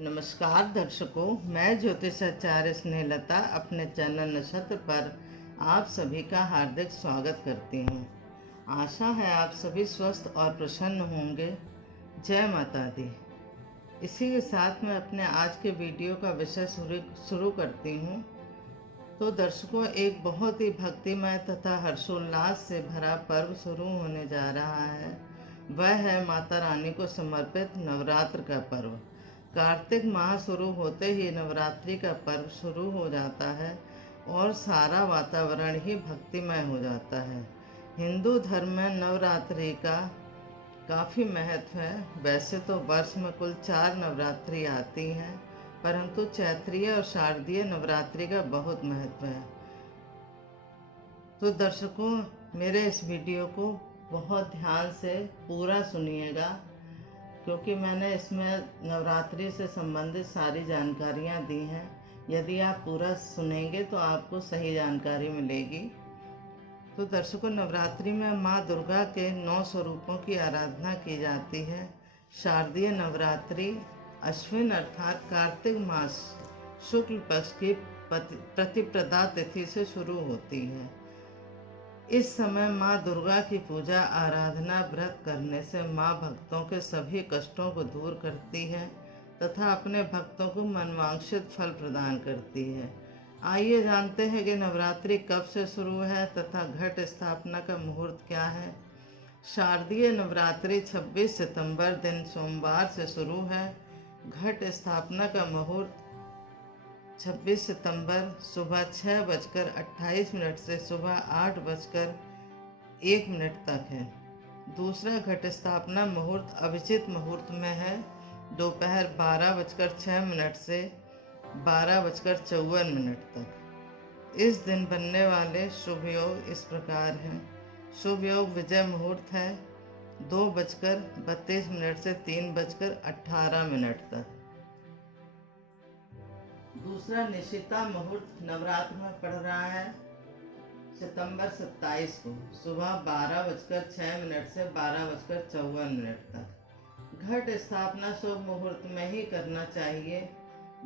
नमस्कार दर्शकों, मैं ज्योतिषाचार्य स्नेहलता अपने चैनल नक्षत्र पर आप सभी का हार्दिक स्वागत करती हूँ। आशा है आप सभी स्वस्थ और प्रसन्न होंगे। जय माता दी। इसी के साथ मैं अपने आज के वीडियो का विषय शुरू करती हूँ। तो दर्शकों, एक बहुत ही भक्तिमय तथा हर्षोल्लास से भरा पर्व शुरू होने जा रहा है। वह है माता रानी को समर्पित नवरात्र का पर्व। कार्तिक माह शुरू होते ही नवरात्रि का पर्व शुरू हो जाता है और सारा वातावरण ही भक्तिमय हो जाता है। हिंदू धर्म में नवरात्रि का काफ़ी महत्व है। वैसे तो वर्ष में कुल 4 नवरात्रि आती हैं, परंतु चैत्रीय और शारदीय नवरात्रि का बहुत महत्व है। तो दर्शकों, मेरे इस वीडियो को बहुत ध्यान से पूरा सुनिएगा, क्योंकि मैंने इसमें नवरात्रि से संबंधित सारी जानकारियाँ दी हैं। यदि आप पूरा सुनेंगे तो आपको सही जानकारी मिलेगी। तो दर्शकों, नवरात्रि में माँ दुर्गा के 9 स्वरूपों की आराधना की जाती है। शारदीय नवरात्रि अश्विन अर्थात कार्तिक मास शुक्ल पक्ष की प्रतिपदा तिथि से शुरू होती है। इस समय माँ दुर्गा की पूजा आराधना व्रत करने से माँ भक्तों के सभी कष्टों को दूर करती है तथा अपने भक्तों को मनवांछित फल प्रदान करती है। आइए जानते हैं कि नवरात्रि कब से शुरू है तथा घट स्थापना का मुहूर्त क्या है। शारदीय नवरात्रि 26 सितंबर दिन सोमवार से शुरू है। घट स्थापना का मुहूर्त 26 सितंबर सुबह 6:28 से सुबह 8:01 तक है। दूसरा घट स्थापना मुहूर्त अभिजित मुहूर्त में है, दोपहर 12:06 से 12:54 तक। इस दिन बनने वाले शुभ योग इस प्रकार हैं। शुभ योग विजय मुहूर्त है 2:32 से 3:18 तक। दूसरा निशिता मुहूर्त नवरात्र में पड़ रहा है सितंबर 27 को सुबह 12:06 से 12:54 तक। घट स्थापना शुभ मुहूर्त में ही करना चाहिए।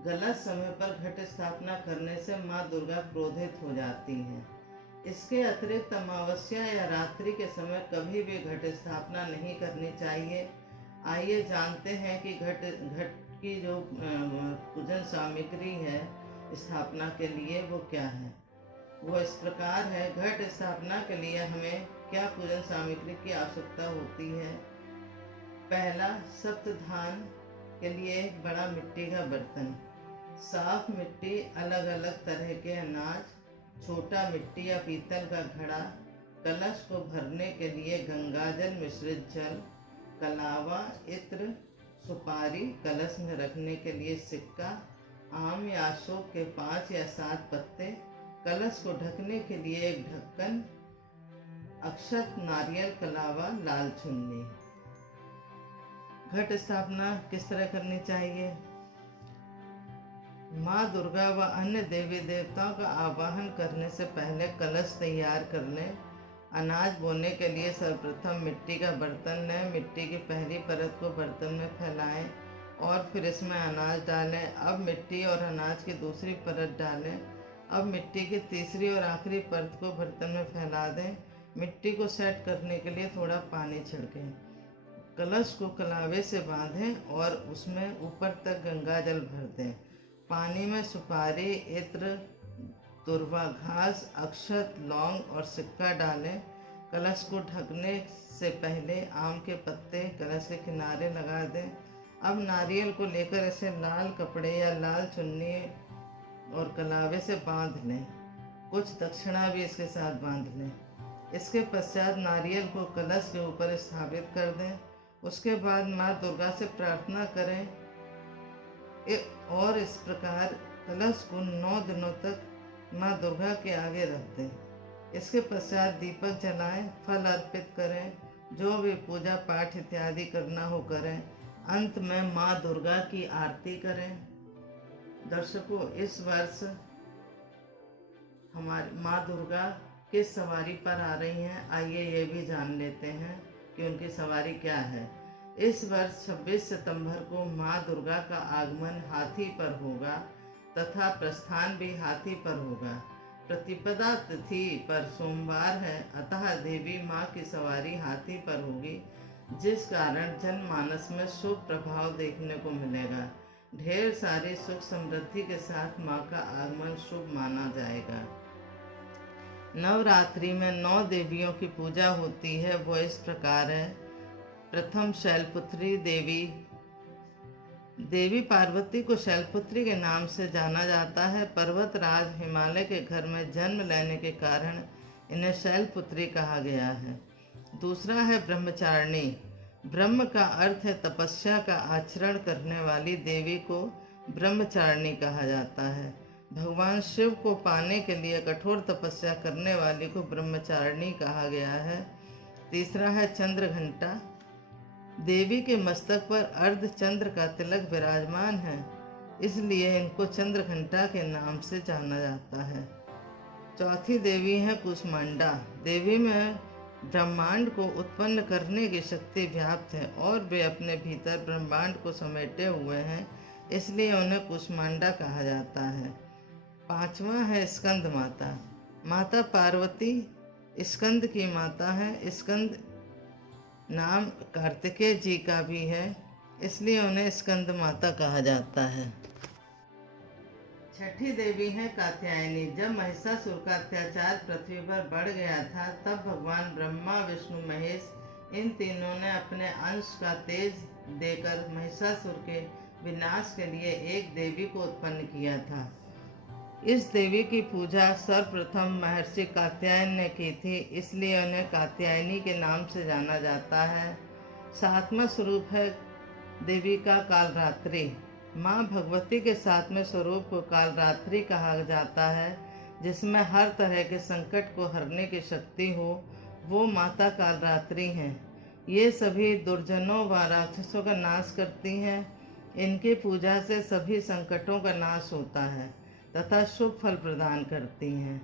गलत समय पर घट स्थापना करने से माँ दुर्गा क्रोधित हो जाती हैं। इसके अतिरिक्त अमावस्या या रात्रि के समय कभी भी घट स्थापना नहीं करनी चाहिए। आइए जानते हैं कि घट की जो पूजन सामग्री है स्थापना के लिए वो क्या है। वो इस प्रकार है। घट स्थापना के लिए हमें क्या पूजन सामग्री की आवश्यकता होती है। पहला, सप्तधान के लिए एक बड़ा मिट्टी का बर्तन, साफ मिट्टी, अलग अलग तरह के अनाज, छोटा मिट्टी या पीतल का घड़ा, कलश को भरने के लिए गंगाजल मिश्रित जल, कलावा, इत्र, सुपारी, कलश में रखने के लिए सिक्का, आम या अशोक के 5 या 7 पत्ते, कलश को ढकने के लिए एक ढक्कन, अक्षत, नारियल, कलावा, लाल चुन्नी। घट स्थापना किस तरह करनी चाहिए। माँ दुर्गा व अन्य देवी देवताओं का आवाहन करने से पहले कलश तैयार कर लें। अनाज बोने के लिए सर्वप्रथम मिट्टी का बर्तन लें। मिट्टी की पहली परत को बर्तन में फैलाएं और फिर इसमें अनाज डालें। अब मिट्टी और अनाज की दूसरी परत डालें। अब मिट्टी की तीसरी और आखिरी परत को बर्तन में फैला दें। मिट्टी को सेट करने के लिए थोड़ा पानी छिड़कें। कलश को कलावे से बांधें और उसमें ऊपर तक गंगा जल भर दें। पानी में सुपारी, इत्र, दुर्वा घास, अक्षत, लौंग और सिक्का डालें। कलश को ढकने से पहले आम के पत्ते कलश के किनारे लगा दें। अब नारियल को लेकर इसे लाल कपड़े या लाल चुन्नी और कलावे से बांध लें। कुछ दक्षिणा भी इसके साथ बांध लें। इसके पश्चात नारियल को कलश के ऊपर स्थापित कर दें। उसके बाद माँ दुर्गा से प्रार्थना करें और इस प्रकार कलश को 9 दिनों तक माँ दुर्गा के आगे रख दें। इसके पश्चात दीपक जलाएं, फल अर्पित करें, जो भी पूजा पाठ इत्यादि करना हो करें। अंत में माँ दुर्गा की आरती करें। दर्शकों, इस वर्ष हमारी माँ दुर्गा किस सवारी पर आ रही हैं, आइए ये भी जान लेते हैं कि उनकी सवारी क्या है। इस वर्ष 26 सितंबर को माँ दुर्गा का आगमन हाथी पर होगा तथा प्रस्थान भी हाथी पर होगा। प्रतिपदा तिथि पर सोमवार है, अतः देवी माँ की सवारी हाथी पर होगी, जिस कारण जनमानस में शुभ प्रभाव देखने को मिलेगा। ढेर सारी सुख समृद्धि के साथ माँ का आगमन शुभ माना जाएगा। नवरात्रि में 9 देवियों की पूजा होती है, वो इस प्रकार है। प्रथम शैलपुत्री देवी। देवी पार्वती को शैलपुत्री के नाम से जाना जाता है। पर्वतराज हिमालय के घर में जन्म लेने के कारण इन्हें शैलपुत्री कहा गया है। दूसरा है ब्रह्मचारिणी। ब्रह्म का अर्थ है तपस्या का आचरण करने वाली देवी को ब्रह्मचारिणी कहा जाता है। भगवान शिव को पाने के लिए कठोर तपस्या करने वाली को ब्रह्मचारिणी कहा गया है। तीसरा है चंद्रघंटा। देवी के मस्तक पर अर्ध चंद्र का तिलक विराजमान है, इसलिए इनको चंद्रघंटा के नाम से जाना जाता है। चौथी देवी है कुष्मांडा। देवी में ब्रह्मांड को उत्पन्न करने की शक्ति व्याप्त है और वे अपने भीतर ब्रह्मांड को समेटे हुए हैं, इसलिए उन्हें कुष्मांडा कहा जाता है। पांचवा है स्कंद माता। माता पार्वती स्कंद की माता है। स्कंद नाम कार्तिकेय जी का भी है, इसलिए उन्हें स्कंद माता कहा जाता है। छठी देवी है कात्यायनी। जब महिषासुर का अत्याचार पृथ्वी पर बढ़ गया था, तब भगवान ब्रह्मा विष्णु महेश इन तीनों ने अपने अंश का तेज देकर महिषासुर के विनाश के लिए एक देवी को उत्पन्न किया था। इस देवी की पूजा सर्वप्रथम महर्षि कात्यायन ने की थी, इसलिए उन्हें कात्यायनी के नाम से जाना जाता है। सातवां स्वरूप है देवी का कालरात्रि। माँ भगवती के सातवें स्वरूप को कालरात्रि कहा जाता है, जिसमें हर तरह के संकट को हरने की शक्ति हो, वो माता कालरात्रि हैं। ये सभी दुर्जनों व राक्षसों का नाश करती हैं। इनकी पूजा से सभी संकटों का नाश होता है तथा शुभ फल प्रदान करती हैं।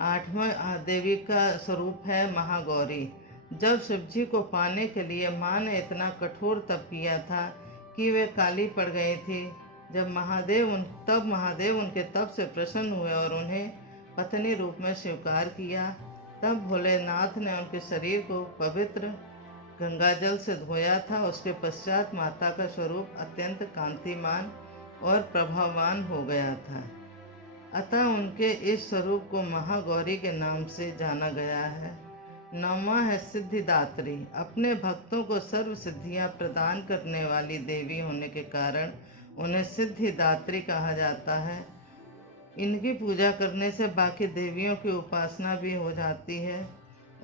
आठवां देवी का स्वरूप है महागौरी। जब शिवजी को पाने के लिए माँ ने इतना कठोर तप किया था कि वे काली पड़ गई थी, तब महादेव उनके तप से प्रसन्न हुए और उन्हें पत्नी रूप में स्वीकार किया। तब भोलेनाथ ने उनके शरीर को पवित्र गंगाजल से धोया था। उसके पश्चात माता का स्वरूप अत्यंत कांतिमान और प्रभाववान हो गया था, अतः उनके इस स्वरूप को महागौरी के नाम से जाना गया है। नौवां है सिद्धिदात्री। अपने भक्तों को सर्व सिद्धियां प्रदान करने वाली देवी होने के कारण उन्हें सिद्धिदात्री कहा जाता है। इनकी पूजा करने से बाकी देवियों की उपासना भी हो जाती है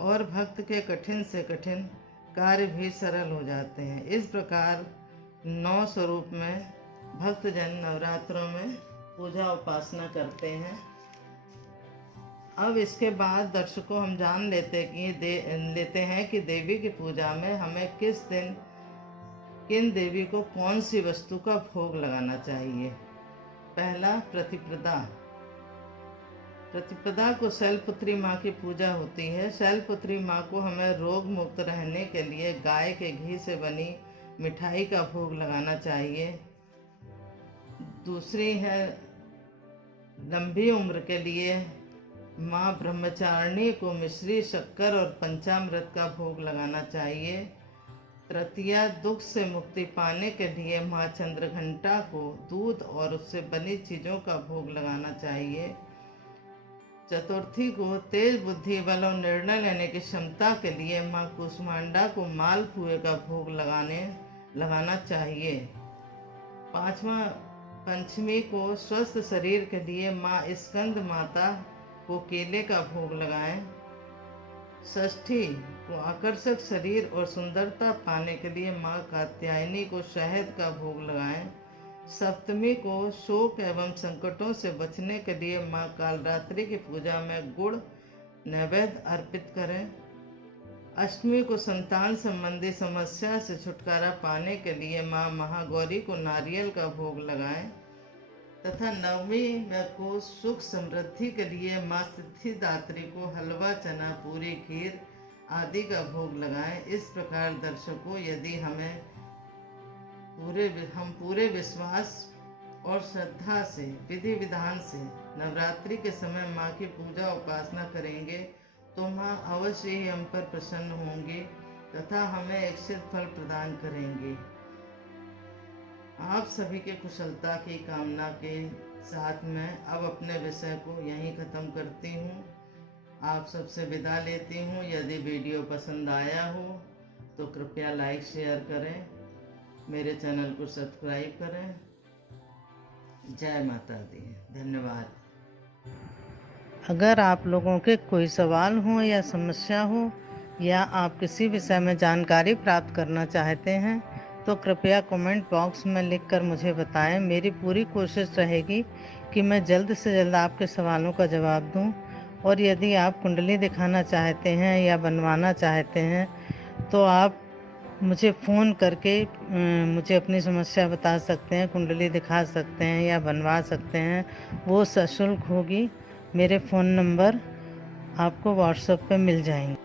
और भक्त के कठिन से कठिन कार्य भी सरल हो जाते हैं। इस प्रकार 9 स्वरूप में भक्तजन नवरात्रों में पूजा उपासना करते हैं। अब इसके बाद दर्शकों हम जान लेते हैं कि देवी की पूजा में हमें किस दिन किन देवी को कौन सी वस्तु का भोग लगाना चाहिए। पहला, प्रतिपदा। प्रतिपदा को शैलपुत्री माँ की पूजा होती है। शैलपुत्री माँ को हमें रोग मुक्त रहने के लिए गाय के घी से बनी मिठाई का भोग लगाना चाहिए। दूसरी है, लंबी उम्र के लिए माँ ब्रह्मचारिणी को मिश्री, शक्कर और पंचामृत का भोग लगाना चाहिए। तृतीया, दुख से मुक्ति पाने के लिए माँ चंद्रघंटा को दूध और उससे बनी चीज़ों का भोग लगाना चाहिए। चतुर्थी को तेज बुद्धि बल और निर्णय लेने की क्षमता के लिए माँ कुष्मांडा को मालपुए का भोग लगाना चाहिए। पांचवा, पंचमी को स्वस्थ शरीर के लिए माँ स्कंद माता को केले का भोग लगाएं। षष्ठी को आकर्षक शरीर और सुंदरता पाने के लिए माँ कात्यायनी को शहद का भोग लगाएं। सप्तमी को शोक एवं संकटों से बचने के लिए माँ कालरात्रि की पूजा में गुड़ नैवेद्य अर्पित करें। अष्टमी को संतान संबंधी समस्या से छुटकारा पाने के लिए माँ महागौरी को नारियल का भोग लगाएं तथा नवमी को सुख समृद्धि के लिए माँ सिद्धिदात्री को हलवा, चना, पूरी, खीर आदि का भोग लगाएं। इस प्रकार दर्शकों, यदि हमें हम पूरे विश्वास और श्रद्धा से विधि विधान से नवरात्रि के समय माँ की पूजा उपासना करेंगे तो माँ अवश्य ही हम पर प्रसन्न होंगी तथा हमें इच्छित फल प्रदान करेंगी। आप सभी के कुशलता की कामना के साथ मैं अब अपने विषय को यहीं ख़त्म करती हूँ। आप सबसे विदा लेती हूँ। यदि वीडियो पसंद आया हो तो कृपया लाइक शेयर करें, मेरे चैनल को सब्सक्राइब करें। जय माता दी। धन्यवाद। अगर आप लोगों के कोई सवाल हो या समस्या हो या आप किसी विषय में जानकारी प्राप्त करना चाहते हैं तो कृपया कमेंट बॉक्स में लिखकर मुझे बताएं। मेरी पूरी कोशिश रहेगी कि मैं जल्द से जल्द आपके सवालों का जवाब दूं। और यदि आप कुंडली दिखाना चाहते हैं या बनवाना चाहते हैं तो आप मुझे फ़ोन करके मुझे अपनी समस्या बता सकते हैं, कुंडली दिखा सकते हैं या बनवा सकते हैं। वो सशुल्क होगी। मेरे फ़ोन नंबर आपको व्हाट्सएप पे मिल जाएंगे।